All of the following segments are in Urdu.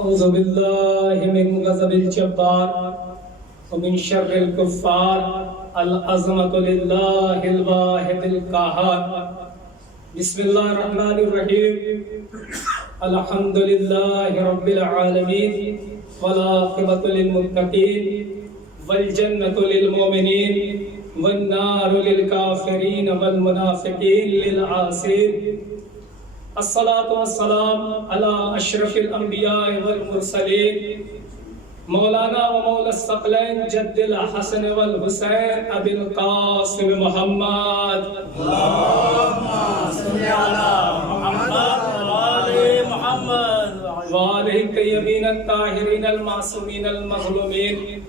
أعوذ بالله من غضب الجبار ومن شر الكفار العظمة لله الواحد القهار بسم الله الرحمن الرحيم الحمد لله رب العالمين والعاقبة للمتقين والجنة للمؤمنين والنار للكافرين والمنافقين للعاصين الصلاة والسلام على أشرف الأنبياء والمرسلين مولانا ومولى الثقلين جد الحسن والحسين أبي القاسم محمد اللهم صل على محمد وآل محمد وآله الطيبين الطاهرين المعصومين المظلومين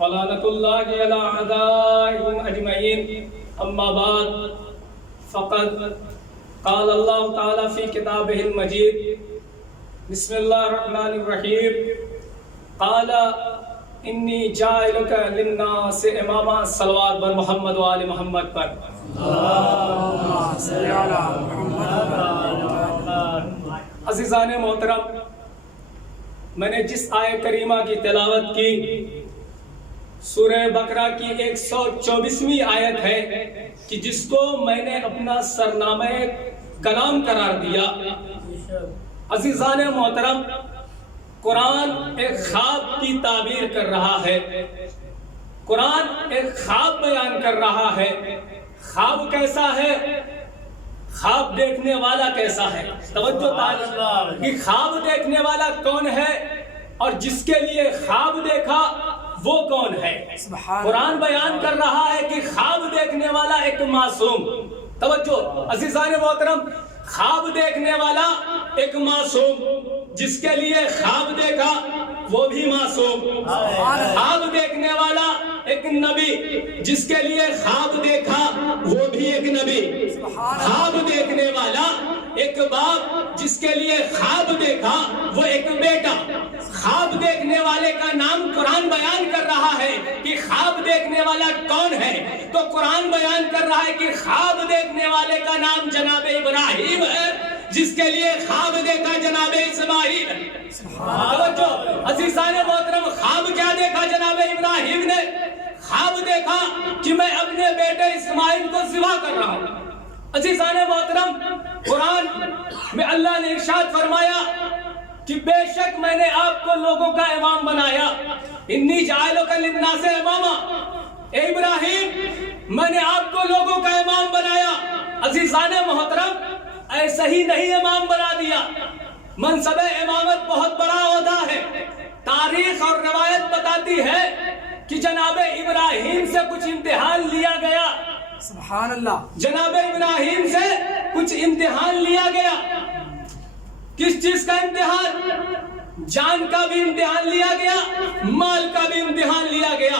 ولعنة الله على أعدائهم أجمعين أما بعد فقد قال الله تعالى في كتابه المجيد بسم الله الرحمن الرحيم قال إني جاعلك للناس إماما صلوات بر محمد وآل محمد پر اللهم صل على محمد وآل محمد. عزیزان محترم، میں نے جس آیت کریمہ کی تلاوت کی سورہ بقرہ کی 124ویں آیت ہے کہ جس کو میں نے اپنا سرنامہ کلام قرار دیا. عزیزان محترم، قرآن ایک خواب کی تعبیر کر رہا ہے، قرآن ایک خواب بیان کر رہا ہے. خواب کیسا ہے؟ خواب دیکھنے والا کیسا ہے؟ توجہ تعالی کہ خواب دیکھنے والا کون ہے اور جس کے لیے خواب دیکھا وہ کون ہے. قرآن بیان کر رہا ہے کہ خواب دیکھنے والا ایک معصوم، توجہ عزیزان محترم، خواب دیکھنے والا ایک معصوم، جس کے لیے خواب دیکھا وہ بھی معصوم. خواب دیکھنے والا ایک نبی، جس کے لیے خواب دیکھا وہ بھی ایک نبی. خواب دیکھنے والا ایک باپ، جس کے لیے خواب دیکھا وہ ایک بیٹا. خواب دیکھنے والے کا نام قرآن بیان کر رہا ہے کہ خواب دیکھنے والا کون ہے. تو قرآن بیان کر رہا ہے کہ خواب دیکھنے والے کا نام جناب ابراہیم ہے، جس کے لیے خواب دیکھا جناب اسماعیل. توجہ عزیزان محترم، خواب کیا دیکھا جناب ابراہیم نے؟ خواب دیکھا کہ میں اپنے بیٹے اسماعیل کو ذبح کر رہا ہوں. عزیزان محترم، قرآن میں اللہ نے ارشاد فرمایا کہ بے شک میں نے آپ کو لوگوں کا امام بنایا. انی جاعلک للناس اماما، اے ابراہیم میں نے آپ کو لوگوں کا امام بنایا. عزیزان محترم، ایسا ہی نہیں امام بنا دیا. منصب امامت بہت بڑا عہدہ ہے. تاریخ اور روایت بتاتی ہے کہ جناب ابراہیم سے کچھ امتحان لیا گیا. سبحان اللہ. جناب ابراہیم سے کچھ امتحان لیا گیا. کس چیز کا امتحان؟ جان کا بھی امتحان لیا گیا، مال کا بھی امتحان لیا گیا.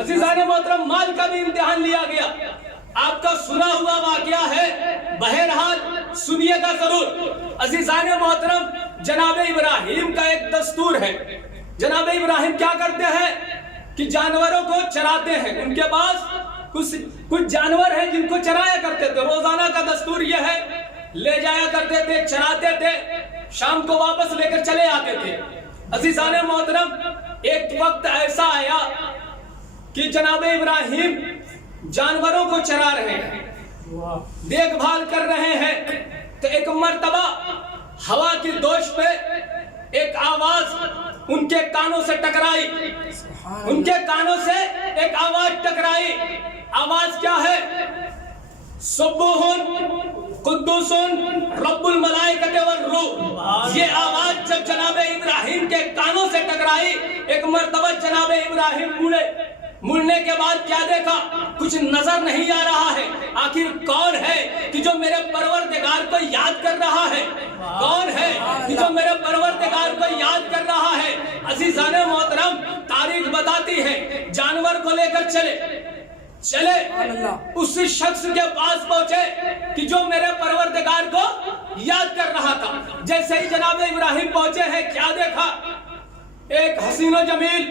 عزیزان محترم، مال کا بھی امتحان لیا گیا. آپ کا سنا ہوا واقعہ ہے، بہرحال سنیے گا ضرور. عزیزان محترم، جناب ابراہیم کا ایک دستور ہے. جناب ابراہیم کیا کرتے ہیں کہ جانوروں کو چراتے ہیں. ان کے پاس کچھ جانور ہیں جن کو چرایا کرتے تھے. روزانہ کا دستور یہ ہے، لے جایا کرتے تھے، چراتے تھے، شام کو واپس لے کر چلے آتے تھے. عزیزان محترم، ایک وقت ایسا آیا کہ جناب ابراہیم جانوروں کو چرا رہے ہیں، دیکھ بھال کر رہے ہیں. تو ایک مرتبہ ہوا کی دوش پہ ایک آواز ان کے کانوں سے ٹکرائی. ان کے کانوں سے ایک آواز ٹکرائی. آواز کیا ہے؟ سبوہن قدوسن رب الملائکۃ والروح. یہ آواز جب جناب ابراہیم کے کانوں سے ٹکرائی، ایک مرتبہ جناب ابراہیم مڑنے کے بعد کیا دیکھا؟ کچھ نظر نہیں آ رہا ہے. آخر کون ہے کہ جو میرے پروردگار کو یاد کر رہا ہے؟ کون ہے کہ جو میرے پروردگار کو یاد کر رہا ہے؟ عزیزان محترم، تاریخ بتاتی ہے جانور کو لے کر چلے اس شخص کے پاس پہنچے کہ جو میرے پروردگار کو یاد کر رہا تھا. جیسے ہی جناب ابراہیم پہنچے ہیں، کیا دیکھا؟ ایک حسین و جمیل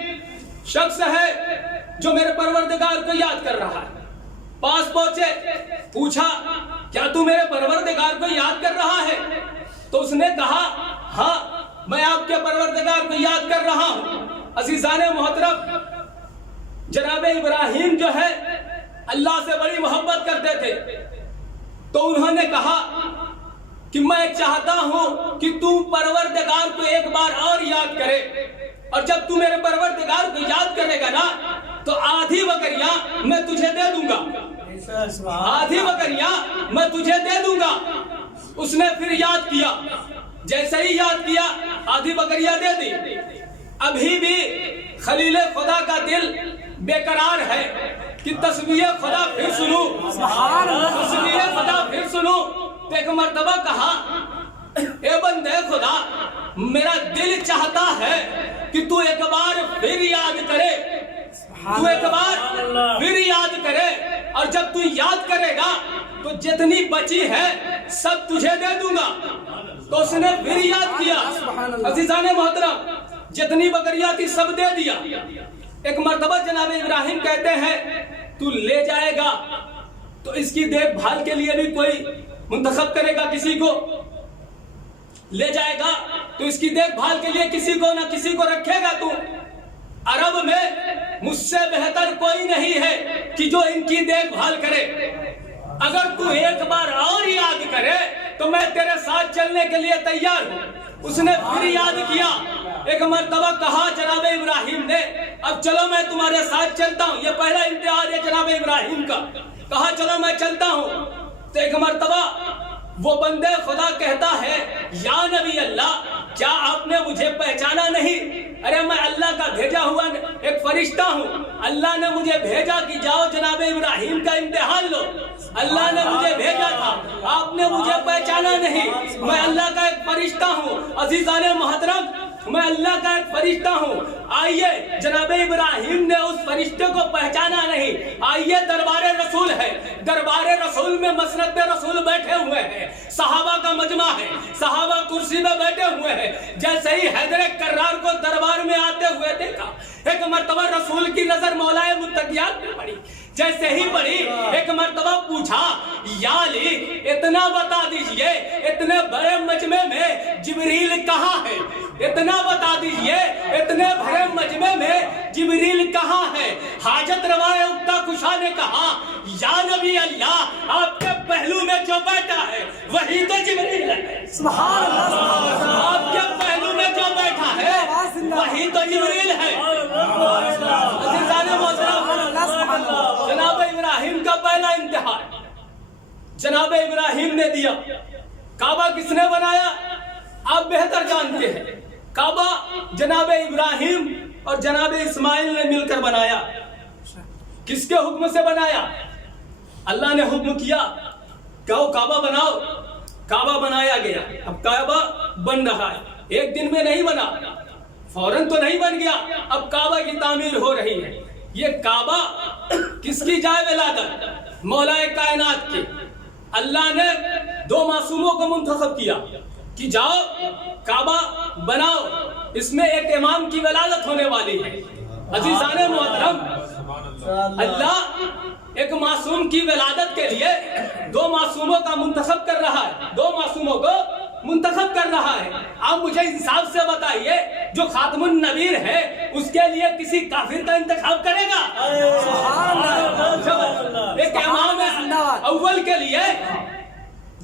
شخص ہے جو میرے پروردگار کو یاد کر رہا ہے. پاس پہنچے، پوچھا کیا تو میرے پروردگار کو یاد کر رہا ہے؟ تو اس نے کہا ہاں میں آپ کے پروردگار کو یاد کر رہا ہوں۔ عزیزان محترم، جناب ابراہیم جو ہے اللہ سے بڑی محبت کرتے تھے، تو انہوں نے کہا کہ میں چاہتا ہوں کہ تو پروردگار کو ایک بار اور یاد کرے، اور جب تو میرے پروردگار کو یاد کرے گا نا تو آدھی بکریاں میں تجھے دے دوں گا، آدھی بکریاں میں تجھے دے دوں گا۔ اس نے پھر یاد کیا، جیسے ہی یاد کیا آدھی بکریاں دے دی۔ ابھی بھی خلیل خدا کا دل بے قرار ہے کہ تسبیح خدا پھر سنوں، تسبیح خدا پھر سنوں۔ تو ایک مرتبہ کہا، اے بندے خدا، میرا دل چاہتا ہے کہ تو ایک بار پھر یاد کرے، تو ایک بار پھر یاد کرے، اور جب تو یاد کرے گا تو جتنی بچی ہے سب تجھے دے دوں گا۔ تو اس نے پھر یاد کیا۔ عزیزان محترم، جتنی بکریاں تھی سب دے دیا۔ ایک مرتبہ جناب ابراہیم کہتے ہیں تو لے جائے گا تو اس کی دیکھ بھال کے لیے بھی کوئی منتخب کرے گا، کسی کو لے جائے گا تو اس کی دیکھ بھال کے لیے کسی کو نہ کسی کو رکھے گا۔ تو عرب میں مجھ سے بہتر کوئی نہیں ہے کہ جو ان کی دیکھ بھال کرے، اگر تو ایک بار اور یاد کرے تو میں تیرے ساتھ چلنے کے لیے تیار ہوں۔ اس نے پھر یاد کیا۔ ایک مرتبہ کہا جناب ابراہیم نے، اب چلو میں تمہارے ساتھ چلتا ہوں۔ یہ پہلا امتحان ہے جناب ابراہیم کا۔ کہا چلو میں چلتا ہوں۔ تو ایک مرتبہ وہ بندے خدا کہتا ہے، یا نبی اللہ، کیا آپ نے مجھے پہچانا نہیں؟ ارے میں اللہ کا بھیجا ہوا ایک فرشتہ ہوں، اللہ نے مجھے بھیجا کہ جاؤ جناب ابراہیم کا امتحان لو، اللہ نے مجھے بھیجا تھا، آپ نے مجھے پہچانا نہیں، میں اللہ کا ایک فرشتہ ہوں۔ عزیزان محترم، میں اللہ کا ایک فرشتہ ہوں۔ آئیے، جناب ابراہیم نے اس فرشتے کو پہچانا نہیں۔ آئیے، دربار رسول ہے، دربار رسول میں مسند پہ رسول بیٹھے ہوئے ہیں، صحابہ کا مجمع ہے، صحابہ کرسی میں بیٹھے ہوئے ہیں۔ جیسے ہی حیدر کرار کو دربار میں آتے ہوئے دیکھا، ایک مرتبہ رسول کی نظر مولائے متقیات پہ پڑی۔ جیسے ہی پڑھی، ایک مرتبہ پوچھا، یا علی، اتنا بتا دیجئے اتنے بڑے مجمع میں جبریل کہاں ہے؟ اتنا بتا دیجئے اتنے بڑے مجمع میں جبریل کہاں ہے؟ حاجت روائے اکتا کشا نے کہا، یا نبی اللہ، آپ کے پہلو میں جو بیٹھا ہے وہی تو جبریل ہے۔ سبحان اللہ، آپ کے پہلو میں جو بیٹھا ہے وہی تو جبریل ہے۔ عزیزان محترم، جناب ابراہیم کا پہلا امتحان جناب ابراہیم نے دیا۔ کعبہ کس نے بنایا؟ آپ بہتر جانتے ہیں۔ کعبہ جناب ابراہیم اور جناب اسماعیل نے مل کر بنایا۔ کس کے حکم سے بنایا؟ اللہ نے حکم کیا کہ کعبہ بناؤ، کعبہ بنایا گیا۔ اب کعبہ بن رہا ہے، ایک دن میں نہیں بنا، فوراً تو نہیں بن گیا، اب کعبہ کی تعمیر ہو رہی ہے۔ یہ کعبہ کس کی جائے ولادت؟ مولا کائنات کی۔ اللہ نے دو معصوموں کو منتخب کیا کہ جاؤ کعبہ بناؤ، اس میں ایک امام کی ولادت ہونے والی ہے۔ عزیزان محترم، اللہ ایک معصوم کی ولادت کے لیے دو معصوموں کا منتخب کر رہا ہے، دو معصوموں کو منتخب کر رہا ہے۔ آپ مجھے انصاف سے بتائیے، جو خاتم النبیر ہے اس کے لیے کسی کافر کا انتخاب کرے گا؟ ایک امام اول کے لیے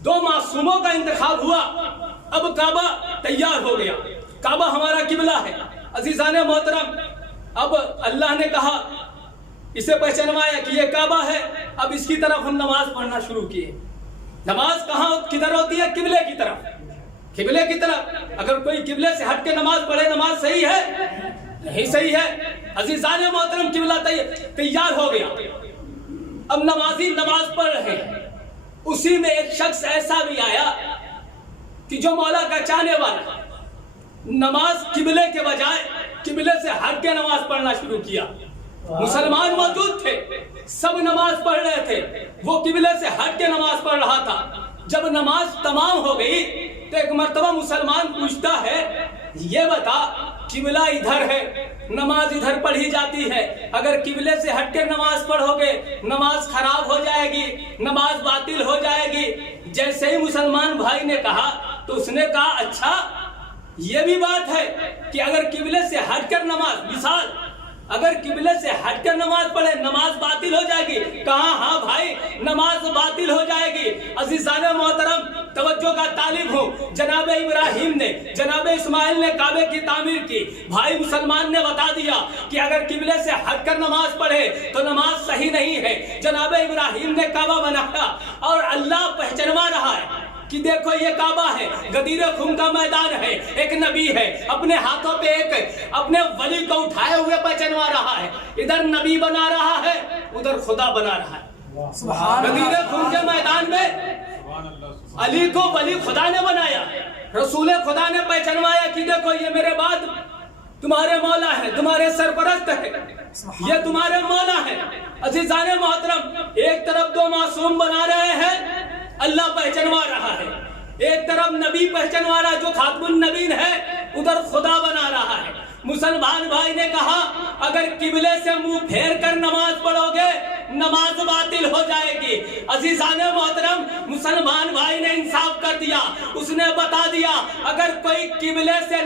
دو معصوموں کا انتخاب ہوا۔ اب کعبہ تیار ہو گیا، کعبہ ہمارا قبلہ ہے۔ عزیزان محترم، اب اللہ نے کہا، اسے پہچانوایا کہ یہ کعبہ ہے، اب اس کی طرف ہم نماز پڑھنا شروع کیے۔ نماز کہاں کدھر ہوتی ہے؟ قبلے کی طرف، قبلے کی طرف۔ اگر کوئی قبلے سے ہٹ کے نماز پڑھے، نماز صحیح ہے؟ نہیں صحیح ہے۔ عزیزان محترم، قبلہ تیار ہو گیا، اب نمازی نماز پڑھ رہے ہیں۔ اسی میں ایک شخص ایسا بھی آیا کہ جو مولا کا چاہنے والا، نماز قبلے کے بجائے قبلے سے ہٹ کے نماز پڑھنا شروع کیا۔ مسلمان موجود تھے، سب نماز پڑھ رہے تھے، وہ قبلے سے ہٹ کے نماز پڑھ رہا تھا۔ جب نماز تمام ہو گئی تو ایک مرتبہ مسلمان پوچھتا ہے، یہ بتا قبلہ ادھر ہے، نماز ادھر پڑھی جاتی ہے، اگر قبلے سے ہٹ کے نماز پڑھو گے نماز خراب ہو جائے گی، نماز باطل ہو جائے گی۔ جیسے ہی مسلمان بھائی نے کہا تو اس نے کہا، اچھا یہ بھی بات ہے کہ اگر قبلے سے ہٹ کر نماز، مثال اگر قبلے سے ہٹ کر نماز پڑھے نماز باطل ہو جائے گی. کہاں؟ ہاں بھائی نماز باطل ہو جائے گی. عزیزان محترم توجہ کا طالب ہوں. جناب ابراہیم نے، جناب اسماعیل نے کعبے کی تعمیر کی. بھائی مسلمان نے بتا دیا کہ اگر قبلے سے ہٹ کر نماز پڑھے تو نماز صحیح نہیں ہے. جناب ابراہیم نے کعبہ بنایا اور اللہ پہچنوا رہا ہے کہ دیکھو یہ کعبہ ہے، غدیر خون کا میدان ہے، ایک نبی ہے، اپنے ہاتھوں پہ ایک اپنے ولی کو اٹھائے ہوئے پہچنوا رہا ہے. ادھر نبی بنا رہا ہے، ادھر خدا بنا رہا ہے. غدیر خون کے میدان میں علی کو ولی خدا نے بنایا، رسول خدا نے پہچنوایا کہ دیکھو یہ میرے بعد تمہارے مولا ہے، تمہارے سرپرست ہے، یہ تمہارے مولا ہے. عزیزان محترم ایک طرف دو معصوم بنا رہے ہیں، اللہ پہچنوا رہا ہے. ایک طرف نبی پہچنوا رہا ہے جو خاتم النبیین ہے، ادھر خدا بنا رہا ہے. مسلمان بھائی نے کہا اگر قبلے سے منہ پھیر کر نماز پڑھو گے نماز باطل ہو جائے گی. عزیزان محترم مسلمان بھائی نے انصاف کر دیا، اس نے بتا دیا اگر کوئی قبلے سے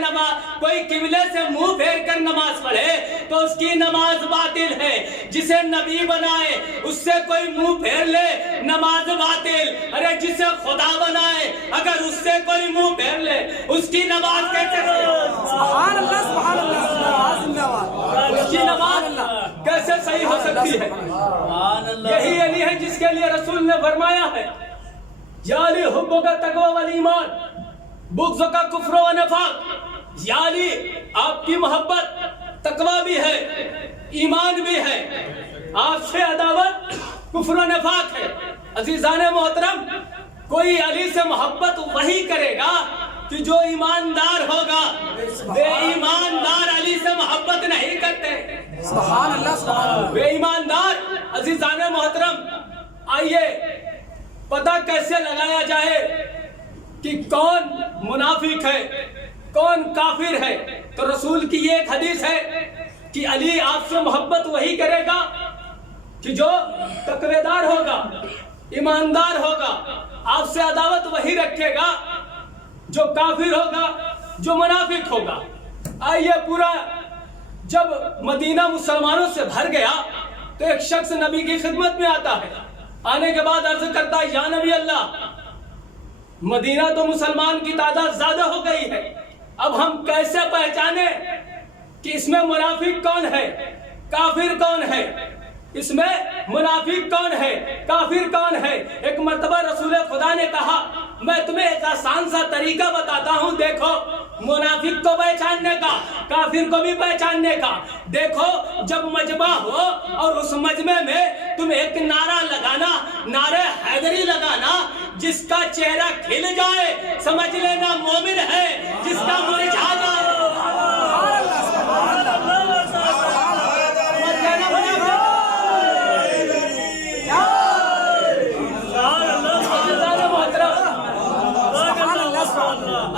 منہ پھیر کر نماز پڑھے تو اس کی نماز باطل ہے. جسے نبی بنائے اس سے کوئی منہ پھیر لے نماز باطل. ارے جسے خدا بنائے اگر اس سے کوئی منہ پھیر لے اس کی نماز کیسے؟ سبحان اللہ سبحان اللہ. اس کی نماز کیسے صحیح ہو سکتی ہے؟ یہی علی ہے جس کے لیے رسول نے فرمایا ہے یا علی حب کا تقوی والایمان بغض کا کفر و نفاق. یا علی آپ کی محبت تقوی بھی ہے، ایمان بھی ہے، آپ سے عداوت کفر و نفاق ہے. عزیزان محترم کوئی علی سے محبت وہی کرے گا کہ جو ایماندار ہوگا. بے ایماندار علی سے محبت نہیں کرتے. سبحان اللہ سبحان اللہ. بے ایماندار. عزیزان محترم آئیے پتہ کیسے لگایا جائے کہ کون منافق ہے کون کافر ہے. تو رسول کی یہ ایک حدیث ہے کہ علی آپ سے محبت وہی کرے گا کہ جو تقوی دار ہوگا، ایماندار ہوگا. آپ سے عداوت وہی رکھے گا جو کافر ہوگا، جو منافق ہوگا. آئیے پورا جب مدینہ مسلمانوں سے بھر گیا تو ایک شخص نبی کی خدمت میں آتا ہے. آنے کے بعد عرض کرتا ہے یا نبی اللہ مدینہ تو مسلمان کی تعداد زیادہ ہو گئی ہے، اب ہم کیسے پہچانے کہ اس میں منافق کون ہے کافر کون ہے، اس میں منافق کون ہے کافر کون ہے. ایک مرتبہ رسول خدا نے کہا میں تمہیں ایک آسان سا طریقہ بتاتا ہوں، دیکھو منافق کو پہچاننے کا، کافر کو بھی پہچاننے کا. دیکھو جب مجمع ہو اور اس مجمع میں تم ایک نعرہ لگانا، نعرہ حیدری لگانا، جس کا چہرہ کھل جائے سمجھ لینا مومن ہے، جس کا مرجھا جائے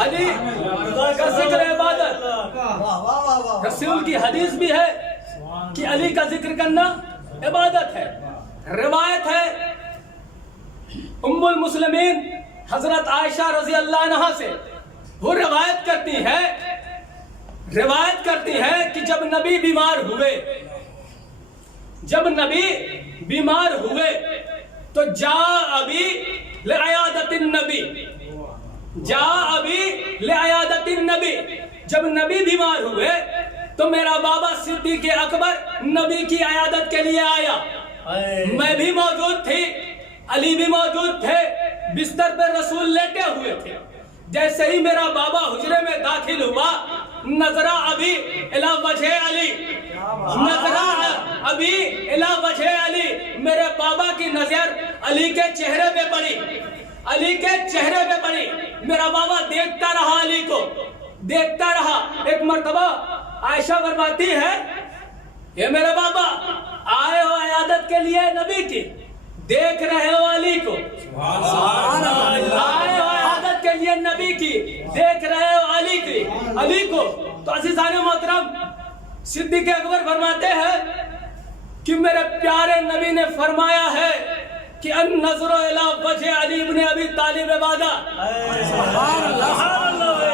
علی کا ذکر عبادت. رسول کی حدیث بھی ہے کہ علی کا ذکر کرنا عبادت ہے. روایت ہے ام المسلمین حضرت عائشہ رضی اللہ عنہا سے، وہ روایت کرتی ہے کہ جب نبی بیمار ہوئے تو جا ابی لعیادت النبی، جب نبی بیمار ہوئے تو میرا بابا صدیق اکبر نبی کی عیادت کے لیے آیا. میں بھی موجود تھی، علی بھی موجود تھے، بستر پر رسول لیٹے ہوئے تھے. جیسے ہی میرا بابا حجرے میں داخل ہوا نظرہ ابی الی وجہ علی، میرے بابا کی نظر علی کے چہرے پہ پڑی. میرا بابا دیکھتا رہا علی کو، دیکھتا رہا. ایک مرتبہ عائشہ فرماتی ہے یہ میرے بابا آئے ہو عیادت کے لیے نبی کی، دیکھ رہے ہو علی کو. آئے ہو عیادت کے لیے نبی کی، دیکھ رہے ہو علی کو. تو عزیزان محترم صدیق اکبر فرماتے ہیں کہ میرے پیارے نبی نے فرمایا ہے کہ النظر الی وجہ علی ابن ابی طالب عبادہ.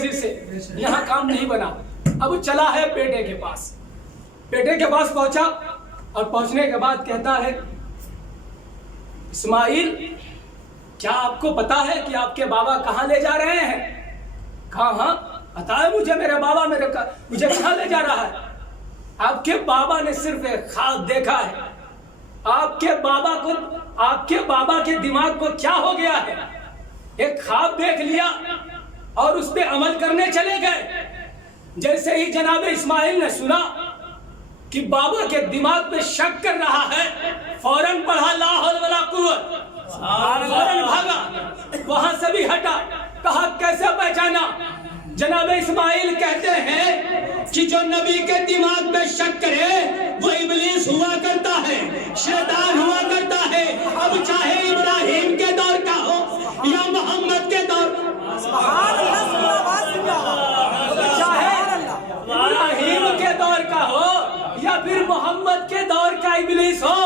تیزی سے، یہاں کام نہیں بنا۔ اب چلا ہے بیٹے کے پاس، بیٹے کے پاس پہنچا اور پہنچنے کے بعد کہتا ہے اسماعیل کیا آپ کو پتا ہے کہ آپ کے بابا کہاں لے جا رہے ہیں؟ کہا ہاں پتا ہے مجھے، میرے بابا مجھے کہاں لے جا رہا ہے؟ آپ کے بابا نے صرف ایک خواب دیکھا ہے، آپ کے بابا کے دماغ کو کیا ہو گیا ہے؟ ایک خواب دیکھ لیا اور اس پہ عمل کرنے چلے گئے۔ جیسے ہی جناب اسماعیل نے سنا کہ بابا کے دماغ پہ شک کر رہا ہے، فوراً پڑھا لا حول ولا قوت، فوراً بھاگا، وہاں سے بھی ہٹا۔ کہا کیسے پہچانا؟ جناب اسماعیل کہتے ہیں کہ جو نبی کے دماغ پہ شک کرے وہ ابلیس ہوا کرتا ہے، شیطان ہوا کرتا ہے، اب چاہے ابراہیم کے دور کا ہو یا محمد کے دور، چاہے ابراہیم کے دور کا ہو یا پھر محمد کے دور کا ابلیس ہو۔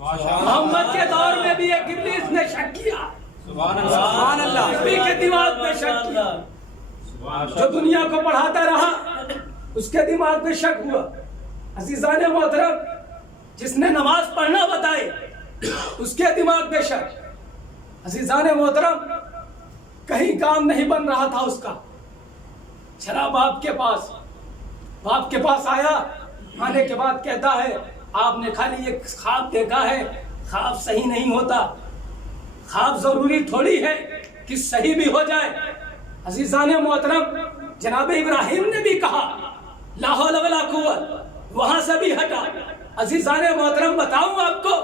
محمد کے دور میں بھی ایک ابلیس نے شک کیا، سبحان اللہ، نبی کے دماغ پہ شک کیا، جو دنیا کو پڑھاتا رہا اس کے دماغ پہ شک ہوا۔ عزیزان محترم، جس نے نماز پڑھنا بتائی اس کے دماغ پہ شک۔ عزیزان محترم، کہیں کام نہیں بن رہا تھا اس کا، چلا باپ کے پاس آیا، آنے کے بعد کہتا ہے آپ نے خالی ایک خواب دیکھا ہے، خواب صحیح نہیں ہوتا، خواب ضروری تھوڑی ہے کہ صحیح بھی ہو جائے۔ عزیزان محترم، جناب ابراہیم نے بھی کہا لا حول ولا قوت، وہاں سے بھی ہٹا۔ عزیزان محترم بتاؤں آپ کو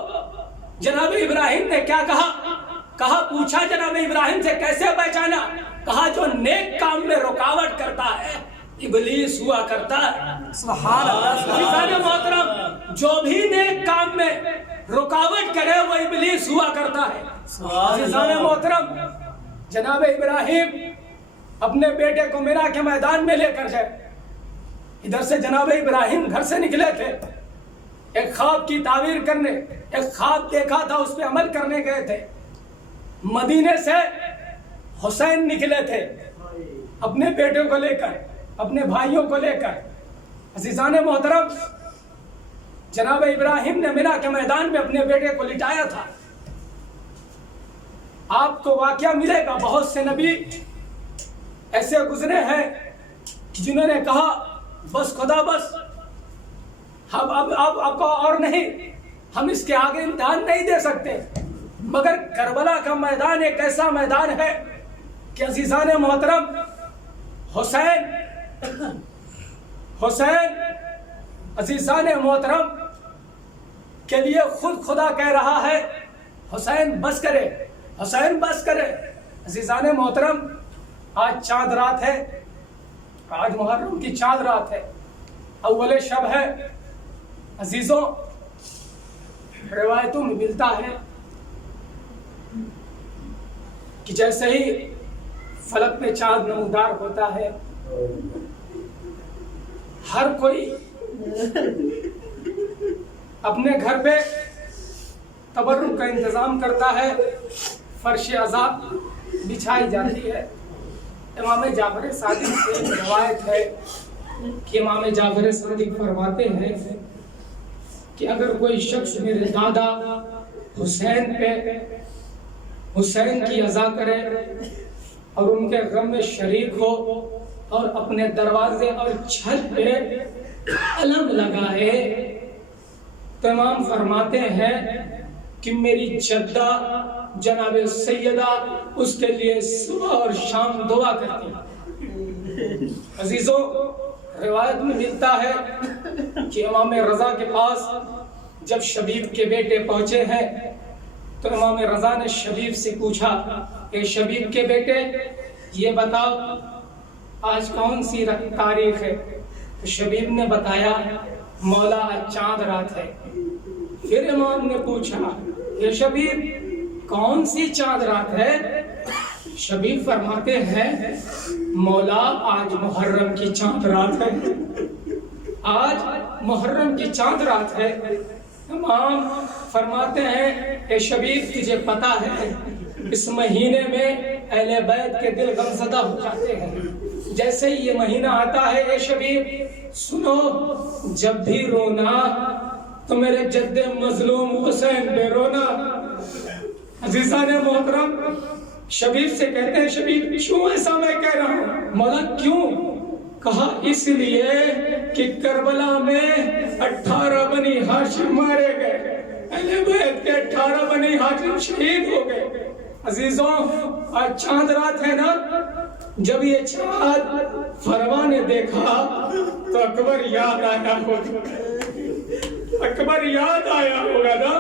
جناب ابراہیم نے کیا کہا پوچھا جناب ابراہیم سے کیسے پہچانا؟ کہا جو نیک کام میں رکاوٹ کرتا ہے ابلیس ہوا کرتا ہے۔ سبحان اللہ، عزیزان محترم، جو بھی نیک کام میں رکاوٹ کرے وہ ابلیس ہوا کرتا ہے۔ عزیزان محترم، جناب ابراہیم اپنے بیٹے کو مینا کے میدان میں لے کر گئے۔ ادھر سے جناب ابراہیم گھر سے نکلے تھے، ایک خواب کی تعبیر کرنے، ایک خواب دیکھا تھا اس پہ عمل کرنے گئے تھے۔ مدینے سے حسین نکلے تھے اپنے بیٹے کو لے کر، اپنے بھائیوں کو لے کر۔ عزیزان محترم، جناب ابراہیم نے مینا کے میدان میں اپنے بیٹے کو لٹایا تھا۔ آپ کو واقعہ ملے گا، بہت سے نبی ایسے گزرے ہیں جنہوں نے کہا بس خدا بس، اب کو اور نہیں، ہم اس کے آگے امتحان نہیں دے سکتے۔ مگر کربلا کا میدان ایک ایسا میدان ہے کہ عزیزان محترم، حسین عزیزان محترم کے لیے خود خدا کہہ رہا ہے حسین بس کرے، حسین بس کرے۔ عزیزان محترم، آج چاند رات ہے، آج محرم کی چاند رات ہے، اول شب ہے۔ عزیزوں، روایتوں میں ملتا ہے کہ جیسے ہی فلک میں چاند نمودار ہوتا ہے، ہر کوئی اپنے گھر پہ تبرک کا انتظام کرتا ہے، فرش عذاب بچھائی جاتی ہے۔ امام جعفر صادق سے ایک روایت ہے کہ امام جعفر صادق فرماتے ہیں کہ اگر کوئی شخص میرے دادا حسین کی عزا کرے اور ان کے غم میں شریک ہو اور اپنے دروازے اور چھت پہ علم لگائے، تو امام فرماتے ہیں کہ میری جدہ جناب سیدہ اس کے لیے صبح اور شام دعا کرتی ہے۔ عزیزوں، روایت میں ملتا ہے کہ امام رضا کے پاس جب شبیب کے بیٹے پہنچے ہیں تو امام رضا نے شبیب سے پوچھا کہ شبیب کے بیٹے یہ بتاؤ آج کون سی تاریخ ہے؟ تو شبیب نے بتایا مولا آج چاند رات ہے۔ پھر امام نے پوچھا یہ شبیب کون سی چاند رات ہے؟ شبیب فرماتے ہیں مولا آج محرم کی چاند رات ہے، آج محرم کی چاند رات ہے۔ امام فرماتے ہیں اے شبیب تجھے پتا ہے اس مہینے میں اہل بیت کے دل غمزدہ ہو جاتے ہیں، جیسے ہی یہ مہینہ آتا ہے اے شبیب سنو، جب بھی رونا تو میرے جد مظلوم حسین پہ رونا۔ عزیزان محترم شبیب سے کہتے ہیں شبیب کیوں ایسا میں کہہ رہا ہوں؟ مولا کیوں؟ کہا اس لیے کہ کربلا میں 18 بنی ہاشم مارے گئے، اہل بیت کے 18 بنی ہاشم شہید ہو گئے۔ عزیزوں آج چاند رات ہے نا، جب یہ چاند فروا نے دیکھا تو اکبر یاد آیا ہوگا، اکبر یاد آیا ہوگا نا۔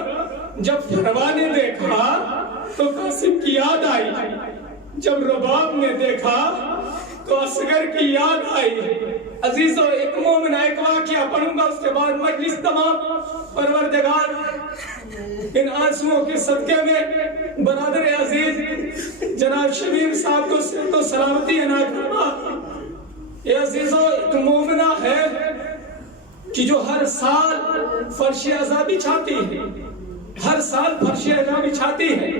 جب فروا نے دیکھا تو قاسم کی یاد آئی، جب رباب نے دیکھا تو اصغر کی یاد آئی۔ عزیزو ایک مومن ایک واقعہ پڑھوں گا، اس کے بعد مجلس تمام۔ پروردگار ان آنسوؤں کے صدقے میں برادر عزیز جناب شبیر صاحب کو صحت و سلامتی عنایت فرما۔ یہ عزیزو ایک مومنہ ہے کہ جو ہر سال فرش عزا بچھاتی ہے، ہر سال فرش عزا بچھاتی ہے۔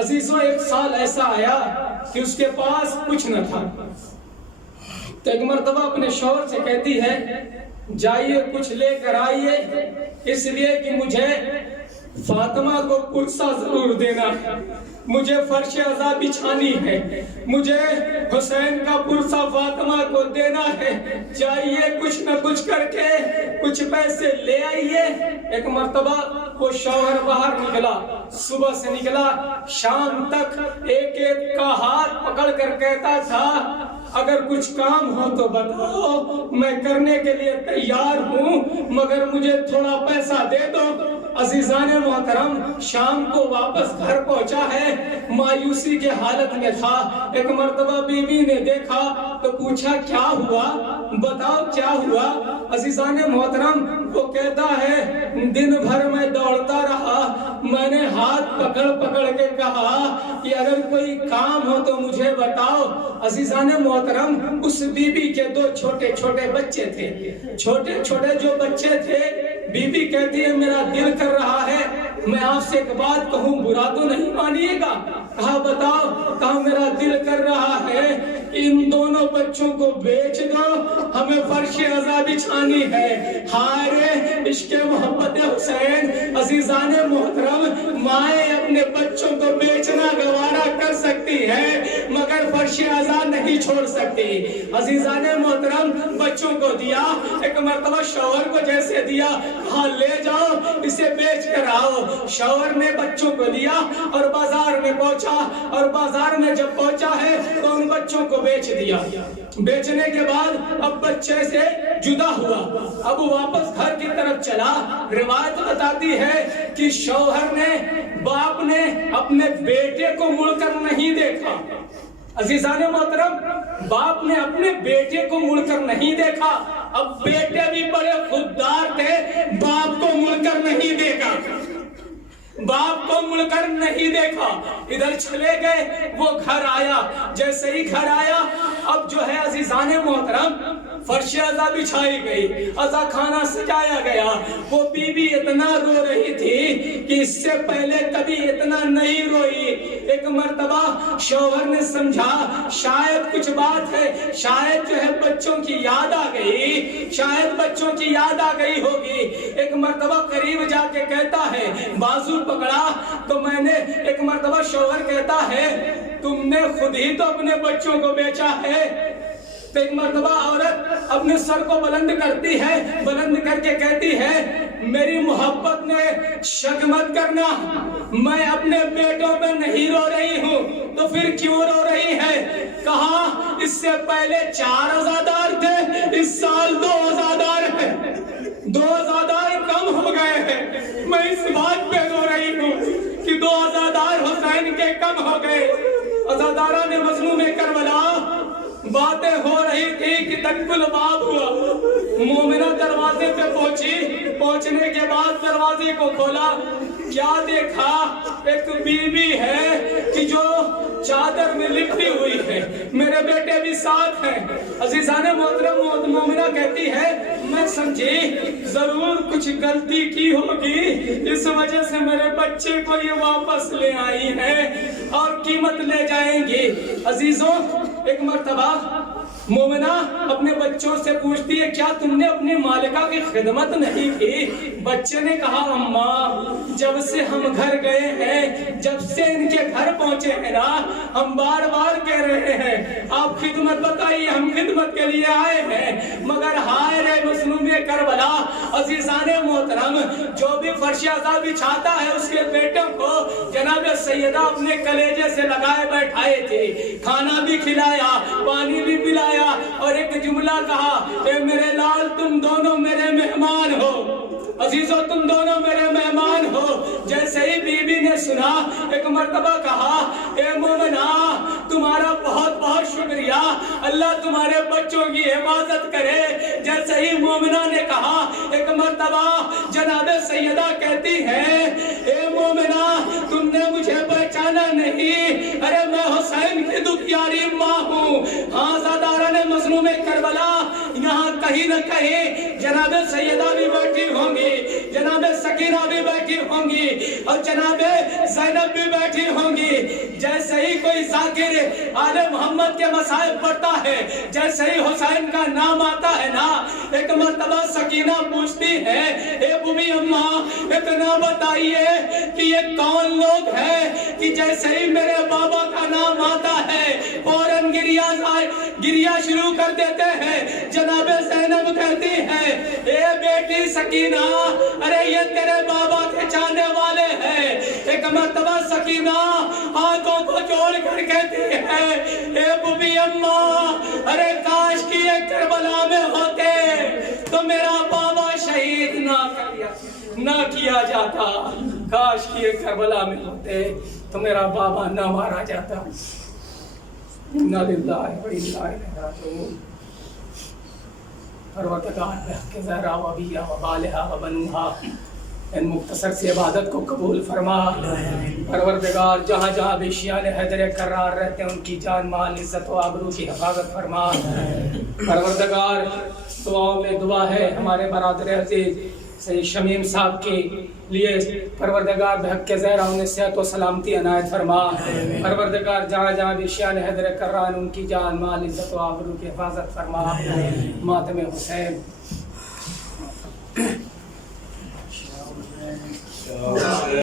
عزیزو ایک سال ایسا آیا کہ اس کے پاس کچھ نہ تھا، تو ایک مرتبہ اپنے شوہر سے کہتی ہے جائیے کچھ لے کر آئیے، اس لیے کہ مجھے فاطمہ کو پرسہ ضرور دینا ہے، مجھے فرش عزا بچھانی ہے، مجھے حسین کا پرسہ فاطمہ کو دینا ہے، جائیے کچھ نہ کچھ کر کے کچھ پیسے لے آئیے۔ ایک مرتبہ وہ شوہر باہر نکلا، صبح سے نکلا شام تک ایک ایک کا ہاتھ پکڑ کر کہتا تھا اگر کچھ کام ہو تو بتاؤ، میں کرنے کے لیے تیار ہوں، مگر مجھے تھوڑا پیسہ دے دو۔ عزیزان محترم شام کو واپس گھر پہنچا ہے، مایوسی کے حالت میں تھا۔ ایک مرتبہ بی بی نے دیکھا تو پوچھا کیا ہوا، بتاؤ کیا ہوا۔ عزیزان محترم وہ کہتا ہے دن بھر میں دوڑتا رہا، میں نے ہاتھ پکڑ پکڑ کے کہا کہ اگر کوئی کام ہو تو مجھے بتاؤ۔ عزیزان محترم اس بی بی کے 2 چھوٹے چھوٹے بچے تھے، چھوٹے چھوٹے جو بچے تھے، بی بی کہتی ہے میرا دل کر رہا ہے میں آپ سے ایک بات کہوں، برا تو نہیں مانیے گا؟ کہا بتاؤ۔ کہا میرا دل کر رہا ہے ان دونوں بچوں کو بیچ دو، ہمیں فرش عزا بچھانی ہے۔ ہائے رے عشق محبت حسین۔ عزیزان محترم مائیں اپنے بچوں کو بیچنا گوارا کر سکتی ہے مگر فرش عزا نہیں چھوڑ سکتی۔ عزیزان محترم بچوں کو دیا، ایک مرتبہ شوہر کو جیسے دیا کہا لے جاؤ اسے بیچ کر آؤ۔ شوہر نے بچوں کو لیا اور بازار میں پہنچا، اور بازار میں جب پہنچا ہے تو ان بچوں کو بیچ دیا۔ بیچنے کے بعد اب بچے سے جدا ہوا، اب واپس گھر کی طرف چلا۔ روایت بتاتی ہے کہ شوہر نے، باپ نے اپنے بیٹے کو مڑ کر نہیں دیکھا۔ عزیزان محترم باپ نے اپنے بیٹے کو مڑ کر نہیں دیکھا۔ اب بیٹے بھی بڑے خوددار تھے، باپ کو مڑ کر نہیں دیکھا، باپ کو مڑ کر نہیں دیکھا، ادھر چلے گئے۔ وہ گھر آیا، جیسے ہی گھر آیا اب جو ہے عزیزان محترم فرش عزا بچھائی گئی، عزا کھانا سجایا گیا۔ وہ بی بی اتنا رو رہی تھی کہ اس سے پہلے کبھی اتنا نہیں روئی۔ ایک مرتبہ شوہر نے سمجھا شاید کچھ بات ہے، شاید جو ہے بچوں کی یاد آ گئی، شاید بچوں کی یاد آ گئی ہوگی۔ ایک مرتبہ قریب جا کے کہتا ہے، بازو پکڑا تو میں نے، ایک مرتبہ شوہر کہتا ہے تم نے خود ہی تو اپنے بچوں کو بیچا ہے۔ تو ایک مرتبہ عورت اپنے سر کو بلند کرتی ہے، بلند کر کے کہتی ہے میری محبت نے شک مت کرنا، میں اپنے بیٹوں پہ نہیں رو رہی ہوں تو پھر کیوں رو رہی ہے؟ کہا اس سے پہلے 4 عزادار تھے، اس سال 2 عزادار ہیں، 2 عزادار کم ہو گئے ہیں، میں اس بات پہ رو رہی ہوں کہ 2 عزادار حسین کے کم ہو گئے۔ عزاداران مظلوم کربلا باتیں ہو رہی تھی کہ دق الباب ہوا، مومنہ دروازے پہ پہنچی، پہنچنے کے بعد دروازے کو کھولا، کیا دیکھا؟ ایک بی بی ہے کہ جو چادر میں لپٹی ہوئی ہے، میرے بیٹے بھی ساتھ ہیں۔ عزیزان محترم مومنہ کہتی ہے میں سمجھی ضرور کچھ غلطی کی ہوگی، اس وجہ سے میرے بچے کو یہ واپس لے آئی ہے اور قیمت لے جائیں گی۔ عزیزوں ایک مرتبہ مومنہ اپنے بچوں سے پوچھتی ہے کیا تم نے اپنی مالکہ کی خدمت نہیں کی؟ بچے نے کہا اماں جب سے ہم گھر گئے ہیں، جب سے ان کے گھر پہنچے ہیں نا، ہم بار بار کہہ رہے ہیں آپ خدمت بتائیے، ہم خدمت کے لیے آئے ہیں، مگر ہائے رے مظلوم کربلا، عزیزان محترم، جو بھی فرش عذاب بچھاتا ہے اس کے بیٹوں کو جناب سیدہ اپنے کلیجے سے لگائے بیٹھائے تھے، کھانا بھی کھلایا، پانی بھی پلایا، اور ایک جملہ کہا اے میرے لال تم دونوں میرے مہمان ہو، عزیزو تم دونوں میرے مہمان ہو۔ جیسے ہی بی بی نے سنا ایک مرتبہ کہا اے مومنہ تمہارا بہت بہت شکریہ، اللہ تمہارے بچوں کی حفاظت کرے۔ جیسے ہی مومنہ نے کہا ایک مرتبہ جناب سیدہ کہتی ہے اے مومنہ تم نے مجھے پہچانا نہیں، ارے میں حسین کی دکھیاری ماں ہوں۔ ہاں زاداران مظلوم کربلا یہاں کہیں نہ کہیں جناب سیدہ بھی بیٹھی ہوں گی، جناب سکینہ بھی بیٹھی ہوں گی، اور جناب زینب بھی بیٹھی ہوں گی۔ جیسے ہی کوئی ذاکر آل محمد کے مصائب پڑھتا ہے، جیسے ہی حسین کا نام آتا ہے نا، ایک مرتبہ سکینہ پوچھتی ہے اے بوبی اماں اتنا بتائیے کہ یہ کون لوگ ہیں کہ جیسے ہی میرے بابا کا نام آتا ہے فوراً گریہ شروع کر دیتے ہیں۔ جناب زینب کہتی ہے اے بیٹی سکینہ ارے یہ تیرے بابا کے چاہنے والے ہیں۔ ایک مرتبہ سکینہ ہاتھوں کو جوڑ کر کہتی ہے اے بوبی اماں ارے کاش کی یہ کربلا میں ہوتے تو میرا بابا شہید نہ کیا جاتا، کاش کی یہ کربلا میں ہوتے تو میرا بابا نہ مارا جاتا۔ اِنَّا لِلَّهِ وَإِنَّا إِلَيْهِ رَاجِعُونَ۔ پروردگار بحق زہرا و ابیہ و بالہا و بنوہا ان مختصر سی عبادت کو قبول فرما۔ پروردگار جہاں جہاں بیشیان حیدر کرار رہتے ہیں ان کی جان مال عزت و آبرو کی حفاظت فرما۔ پروردگار دعاؤں میں دعا ہے ہمارے برادر عزیز سید شمیم صاحب کے لیے، پروردگار بحق کے زہرا انہیں صحت و سلامتی عنایت فرما۔ پروردگار جہاں جہاں بھی شیان حیدر کران ان کی جان مال عزت و آبرو کی حفاظت فرما۔ ماتم حسین